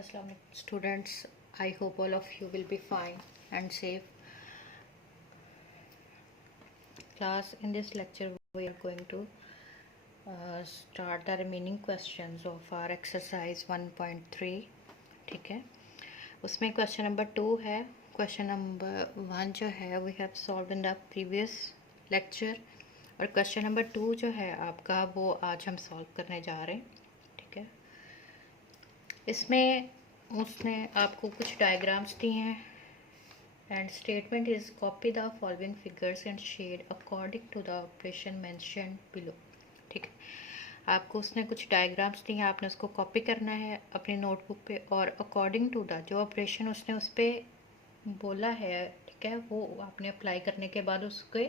Assalamu alaikum students. I hope all of you will be fine and safe. Class, in this lecture we are going to start the remaining questions of our exercise 1.3. ठीक है, उसमें question number 2 है. Question number 1 जो है we have solved in the previous lecture और question number 2 जो है आपका वो आज हम सॉल्व करने जा रहे हैं. ठीक है, इसमें उसने आपको कुछ डायग्राम्स दिए हैं and statement is copy the following figures and shade according to the operation mentioned below. ठीक है, आपको उसने कुछ डायग्राम्स दिए हैं, आपने उसको कॉपी करना है अपनी नोटबुक पे और अकॉर्डिंग टू द जो ऑपरेशन उसने उस पर बोला है, ठीक है, वो आपने अप्लाई करने के बाद उसके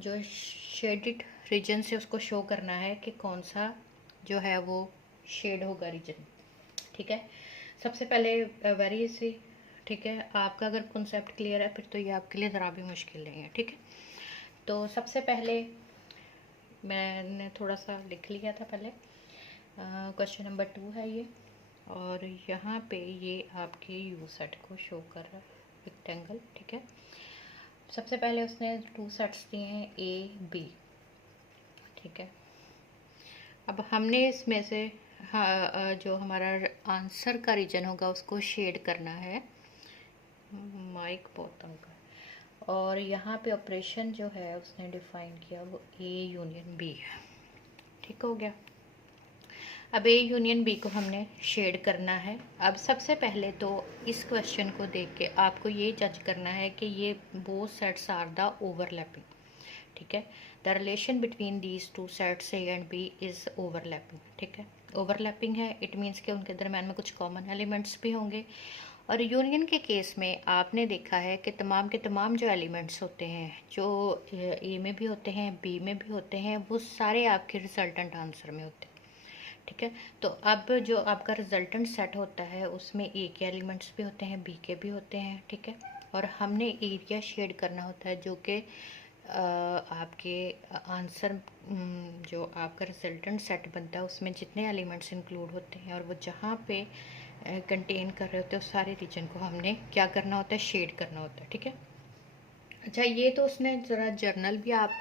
जो शेडेड रीजन से उसको शो करना है कि कौन सा जो है वो शेड होगा रीजन. ठीक है, सबसे पहले वेरी इजी. ठीक है, आपका अगर कॉन्सेप्ट क्लियर है फिर तो ये आपके लिए ज़रा भी मुश्किल नहीं है. ठीक है, तो सबसे पहले मैंने थोड़ा सा लिख लिया था पहले. क्वेश्चन नंबर 2 है ये और यहाँ पे ये आपके यू सेट को शो कर रहा है रेक्टेंगल. ठीक है, सबसे पहले उसने 2 सेट्स दिए हैं ए बी. ठीक है, अब हमने इसमें से जो हमारा आंसर का रीजन होगा उसको शेड करना है. माइक बॉटम का. और यहाँ पे ऑपरेशन जो है उसने डिफाइन किया वो ए यूनियन बी है. ठीक हो गया. अब ए यूनियन बी को हमने शेड करना है. अब सबसे पहले तो इस क्वेश्चन को देख के आपको ये जज करना है कि ये both sets are the overlapping. ठीक है, the relation between these 2 sets A and B is overlapping. ठीक है, ओवरलैपिंग है, इट मीन्स कि उनके दरम्यान में कुछ कॉमन एलिमेंट्स भी होंगे. और यूनियन के केस में आपने देखा है कि तमाम के तमाम जो एलिमेंट्स होते हैं जो ए में भी होते हैं बी में भी होते हैं वो सारे आपके रिजल्टेंट आंसर में होते हैं. ठीक है, तो अब जो आपका रिजल्टेंट सेट होता है उसमें ए के एलिमेंट्स भी होते हैं बी के भी होते हैं. ठीक है, और हमने एरिया शेड करना होता है जो कि आपके आंसर जो आपका रिजल्टेंट सेट बनता है उसमें जितने एलिमेंट्स इंक्लूड होते हैं और वो जहाँ पे कंटेन कर रहे होते हैं उस सारे रीजन को हमने क्या करना होता है, शेड करना होता है. ठीक है, अच्छा ये तो उसने ज़रा जर्नल भी आप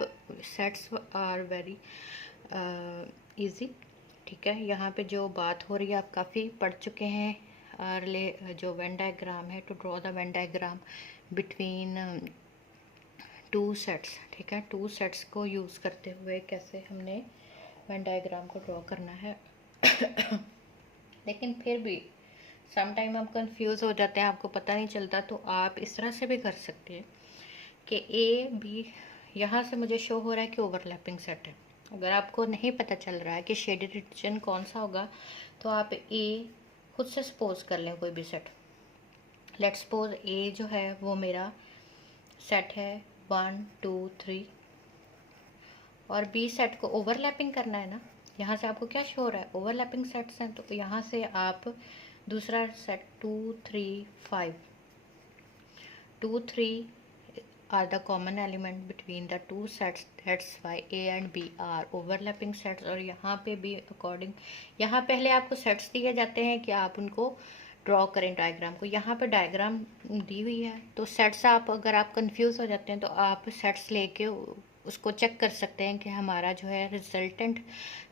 सेट्स आर वेरी इजी. ठीक है, यहाँ पे जो बात हो रही है आप काफ़ी पढ़ चुके हैं. जो वेन डायग्राम है, to draw the Venn diagram between 2 sets. ठीक है, 2 सेट्स को यूज़ करते हुए कैसे हमने वेन डायग्राम को ड्रॉ करना है. लेकिन फिर भी सम टाइम हम कंफ्यूज हो जाते हैं, आपको पता नहीं चलता, तो आप इस तरह से भी कर सकते हैं कि ए बी यहाँ से मुझे शो हो रहा है कि ओवरलैपिंग सेट है. अगर आपको नहीं पता चल रहा है कि शेडेड रीजन कौन सा होगा तो आप ए खुद से सपोज कर लें कोई भी सेट. लेट्स सपोज ए जो है वो मेरा सेट है 1 2 3 और बी सेट को ओवरलैपिंग करना है ना. यहाँ से आपको क्या शो हो रहा है, ओवरलैपिंग सेट्स हैं, तो यहाँ से आप दूसरा set 2 3 5 2 3 are the common element between the 2 sets, that's why A and B are overlapping sets. और यहाँ पे भी अकॉर्डिंग यहाँ पहले आपको सेट्स दिए जाते हैं कि आप उनको ड्रॉ करें डायग्राम को. यहाँ पे डायग्राम दी हुई है तो सेट्स आप अगर आप कंफ्यूज हो जाते हैं तो आप सेट्स लेके उसको चेक कर सकते हैं कि हमारा जो है रिजल्टेंट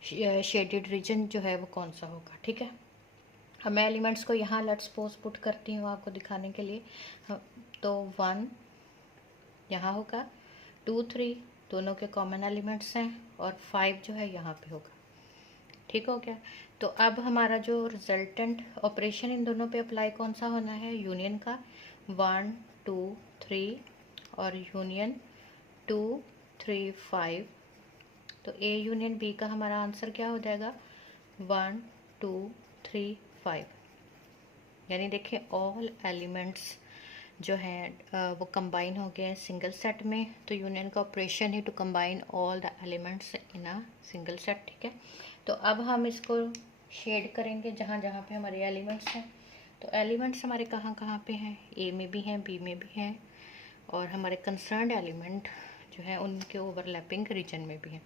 शेडेड रीजन जो है वो कौन सा होगा. ठीक है, अब मैं एलिमेंट्स को यहाँ लेट्स सपोज पुट करती हूँ आपको दिखाने के लिए. तो 1 यहाँ होगा, 2 3 दोनों के कॉमन एलिमेंट्स हैं और 5 जो है यहाँ पे होगा. ठीक हो गया. तो अब हमारा जो रिजल्टेंट ऑपरेशन इन दोनों पे अप्लाई कौन सा होना है, यूनियन का 1 2 3 और यूनियन 2 3 5. तो ए यूनियन बी का हमारा आंसर क्या हो जाएगा, 1 2 3 5. यानी देखें ऑल एलिमेंट्स जो हैं वो कंबाइन हो गए हैं सिंगल सेट में. तो यूनियन का ऑपरेशन है to combine all the elements in a single set. ठीक है, तो अब हम इसको शेड करेंगे जहाँ जहाँ पे हमारे एलिमेंट्स हैं. तो एलिमेंट्स हमारे कहाँ कहाँ पे हैं, ए में भी हैं बी में भी हैं और हमारे कंसर्न्ड एलिमेंट जो है उनके ओवरलैपिंग रीजन में भी हैं.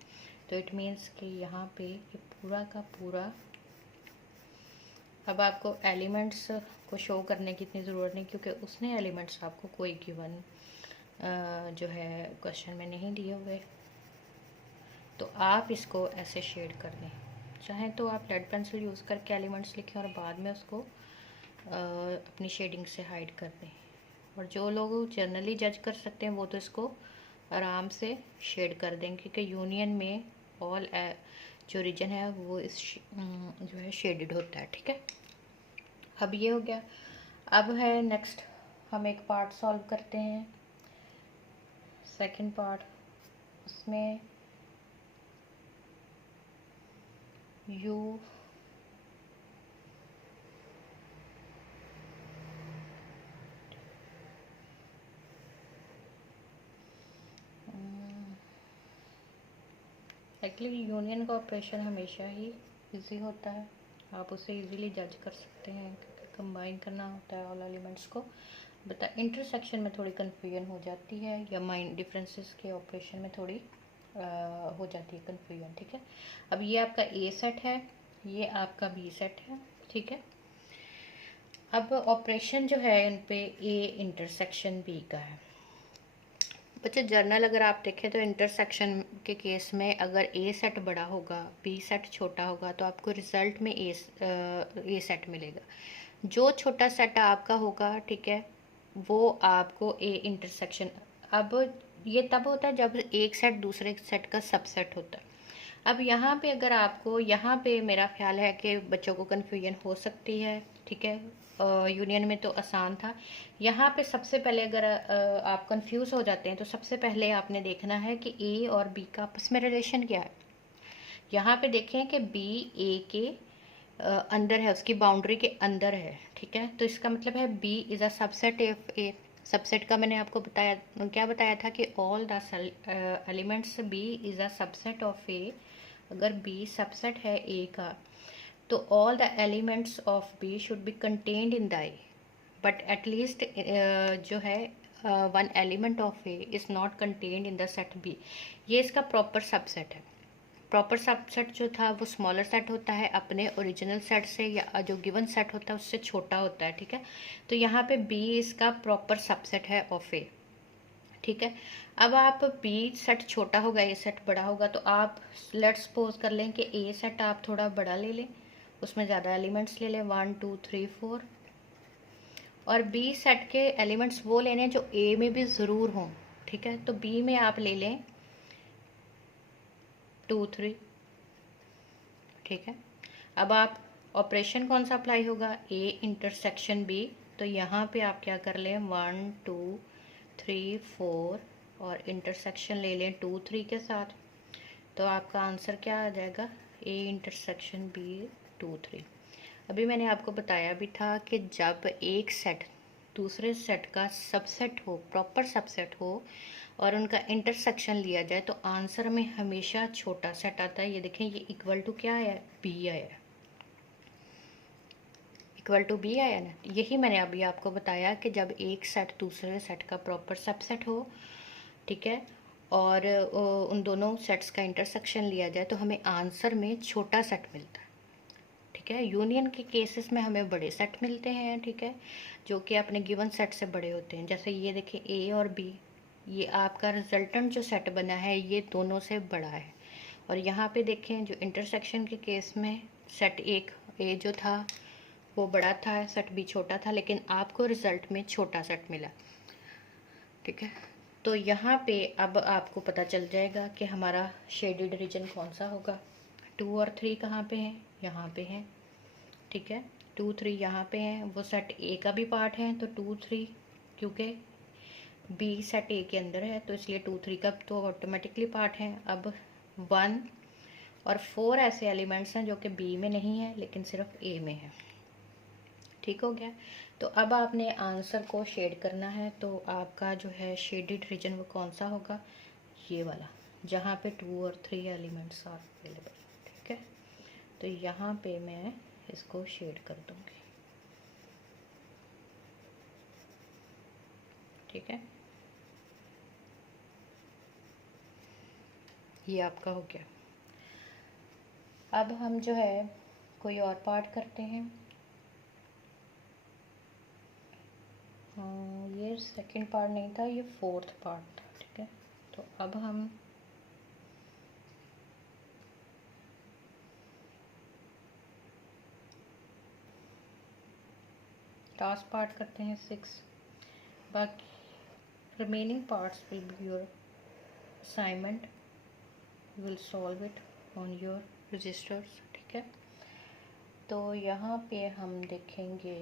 तो इट मीन्स कि यहाँ पे ये पूरा का पूरा अब आपको एलिमेंट्स को शो करने की इतनी ज़रूरत नहीं, क्योंकि उसने एलिमेंट्स आपको कोई गिवन जो है क्वेश्चन में नहीं दिए हुए। तो आप इसको ऐसे शेड कर दें। चाहें तो आप लेड पेंसिल यूज़ करके एलिमेंट्स लिखें और बाद में उसको अपनी शेडिंग से हाइड कर दें। और जो लोग जनरली जज कर सकते हैं वो तो इसको आराम से शेड कर दें, क्योंकि यूनियन में ऑल जो रीजन है वो इस जो है शेडेड होता है। ठीक है, अब ये हो गया। अब है नेक्स्ट, हम एक पार्ट सॉल्व करते हैं, सेकंड पार्ट। उसमें यू एक्चुअली यूनियन का ऑपरेशन हमेशा ही इजी होता है, आप उसे इजीली जज कर सकते हैं, क्योंकि कंबाइन करना होता है ऑल एलिमेंट्स को। बता इंटरसेक्शन में थोड़ी कन्फ्यूजन हो जाती है, या माइंड डिफरेंसेस के ऑपरेशन में थोड़ी हो जाती है कन्फ्यूजन। ठीक है, अब ये आपका ए सेट है, ये आपका बी सेट है। ठीक है, अब ऑपरेशन जो है इन पे ए इंटरसेक्शन बी का है। बच्चे जर्नल अगर आप देखें तो इंटरसेक्शन के केस में अगर ए सेट बड़ा होगा बी सेट छोटा होगा तो आपको रिजल्ट में ए सेट मिलेगा। जो छोटा सेट आपका होगा, ठीक है, वो आपको ए इंटरसेक्शन। अब ये तब होता है जब एक सेट दूसरे सेट का सबसेट होता है। अब यहाँ पे अगर आपको, यहाँ पे मेरा ख्याल है कि बच्चों को कन्फ्यूजन हो सकती है। ठीक है, यूनियन में तो आसान था। यहाँ पे सबसे पहले अगर आप कंफ्यूज हो जाते हैं तो सबसे पहले आपने देखना है कि ए और बी का आपस में रिलेशन क्या है। यहाँ पे देखें कि बी ए के अंदर है, उसकी बाउंड्री के अंदर है। ठीक है, तो इसका मतलब है B is a subset of A. Subset का मैंने आपको बताया, क्या बताया था कि all the elements B is a subset of A. अगर बी सबसेट है ए का तो all the elements of B should be contained in the A, but at least जो है one element of A is not contained in the set B. ये इसका proper subset है। Proper subset जो था वो स्मॉलर सेट होता है, अपने ओरिजिनल सेट से या जो गिवन सेट होता है उससे छोटा होता है। ठीक है, तो यहाँ पे बी इसका प्रॉपर सबसेट है ऑफ ए। ठीक है, अब आप बी सेट छोटा होगा ए सेट बड़ा होगा, तो आप लेट्स सपोज कर लें कि ए सेट आप थोड़ा बड़ा ले लें, उसमें ज़्यादा एलिमेंट्स ले लें 1 2 3 4, और बी सेट के एलिमेंट्स वो लेने जो ए में भी ज़रूर हों। ठीक है, तो बी में आप ले लें 2 3। ठीक है, अब आप ऑपरेशन कौन सा अप्लाई होगा, ए इंटरसेक्शन बी। तो यहाँ पे आप क्या कर लें 1 2 3 4 और इंटरसेक्शन ले लें 2 3 के साथ, तो आपका आंसर क्या आ जाएगा, ए इंटरसेक्शन बी 2 3। अभी मैंने आपको बताया भी था कि जब एक सेट दूसरे सेट का सबसेट हो, प्रॉपर सबसेट हो, और उनका इंटरसेक्शन लिया जाए तो आंसर में हमेशा छोटा सेट आता है। ये देखें, ये इक्वल टू क्या है, बी आया है, इक्वल टू बी आया ना। यही मैंने अभी आपको बताया कि जब एक सेट दूसरे सेट का प्रॉपर सबसेट हो, ठीक है, और उन दोनों सेट्स का इंटरसेक्शन लिया जाए तो हमें आंसर में छोटा सेट मिलता है। ठीक है, यूनियन के केसेस में हमें बड़े सेट मिलते हैं। ठीक है, जो कि अपने गिवन सेट से बड़े होते हैं। जैसे ये देखिए ए और बी, ये आपका रिजल्टेंट जो सेट बना है ये दोनों से बड़ा है। और यहाँ पे देखें जो इंटरसेक्शन के केस में सेट एक ए जो था वो बड़ा था, सेट बी छोटा था, लेकिन आपको रिजल्ट में छोटा सेट मिला। ठीक है, तो यहाँ पे अब आपको पता चल जाएगा कि हमारा शेडेड रीजन कौन सा होगा। 2 और 3 कहाँ पे हैं, यहाँ पे हैं। ठीक है, 2 3 यहाँ पे हैं, वो सेट ए का भी पार्ट है, तो 2 3 क्योंकि बी सेट ए के अंदर है तो इसलिए 2 3 का तो ऑटोमेटिकली पार्ट है। अब 1 और 4 ऐसे एलिमेंट्स हैं जो कि बी में नहीं है लेकिन सिर्फ ए में है। ठीक हो गया, तो अब आपने आंसर को शेड करना है, तो आपका जो है शेडेड रीजन वो कौन सा होगा, ये वाला, जहाँ पे 2 और 3 एलिमेंट्स आर अवेलेबल। ठीक है, तो यहाँ पे मैं इसको शेड कर दूँगी। ठीक है, ये आपका हो गया। अब हम जो है कोई और पार्ट करते हैं। ये सेकंड पार्ट नहीं था, ये फोर्थ पार्ट था, ठीक है। तो अब हम लास्ट पार्ट करते हैं 6, बाकी remaining parts will be your assignment, you will solve it on your registers, ठीक है। तो यहाँ पे हम देखेंगे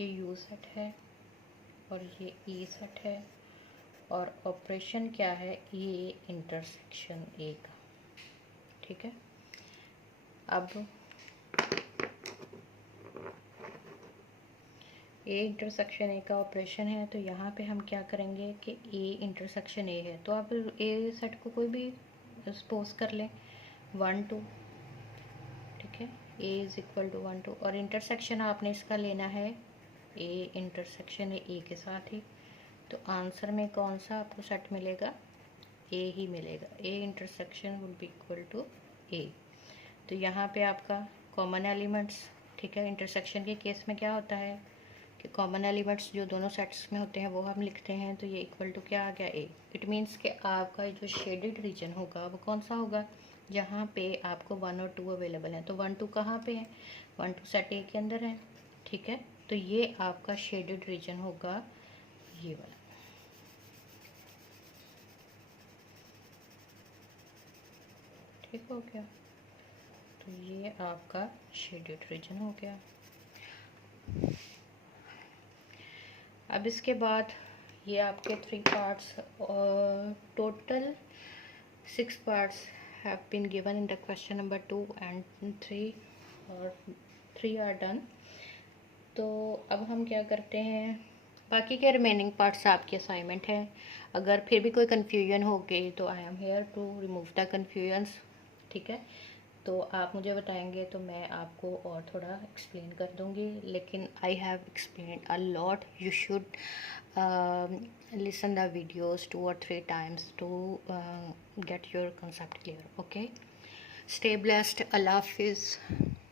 ये यू सेट है और ये ई सेट है, और ऑपरेशन क्या है, ए इंटरसेक्शन ए का, ठीक है। अब ए इंटरसेक्शन ए का ऑपरेशन है, तो यहाँ पे हम क्या करेंगे कि ए इंटरसेक्शन ए है, तो आप ए सेट को कोई भी सपोज कर लें 1 2, ठीक है। ए इज इक्वल टू 1 2, और इंटरसेक्शन आपने इसका लेना है ए इंटरसेक्शन है ए के साथ ही, तो आंसर में कौन सा आपको सेट मिलेगा, ए ही मिलेगा। A intersection will be equal to A. तो यहाँ पे आपका कॉमन एलिमेंट्स, ठीक है, इंटरसेक्शन के केस में क्या होता है कि कॉमन एलिमेंट्स जो दोनों सेट्स में होते हैं वो हम लिखते हैं, तो ये इक्वल टू क्या आ गया, ए। इट मीन्स कि आपका जो शेडेड रीजन होगा वो कौन सा होगा, जहाँ पे आपको 1 और 2 अवेलेबल हैं। तो 1 2 कहाँ पे है, 1 2 सेट ए के अंदर है, ठीक है। तो ये आपका शेडेड रीजन होगा ये वाला, ठीक हो गया। तो ये आपका शेडेड रीजन हो गया। अब इसके बाद ये आपके 3 parts, total 6 parts have been given in the question number 2 and 3, और 3 आर डन। तो अब हम क्या करते हैं, बाकी के रिमेनिंग पार्ट्स आपकी असाइनमेंट है। अगर फिर भी कोई कन्फ्यूजन हो गई तो I am here to remove the confusions, ठीक है। तो आप मुझे बताएंगे तो मैं आपको और थोड़ा एक्सप्लेन कर दूंगी, लेकिन I have explain a lot, you should listen the videos 2 or 3 times to get your concept clear, okay। Stay blessed, Allah Hafiz।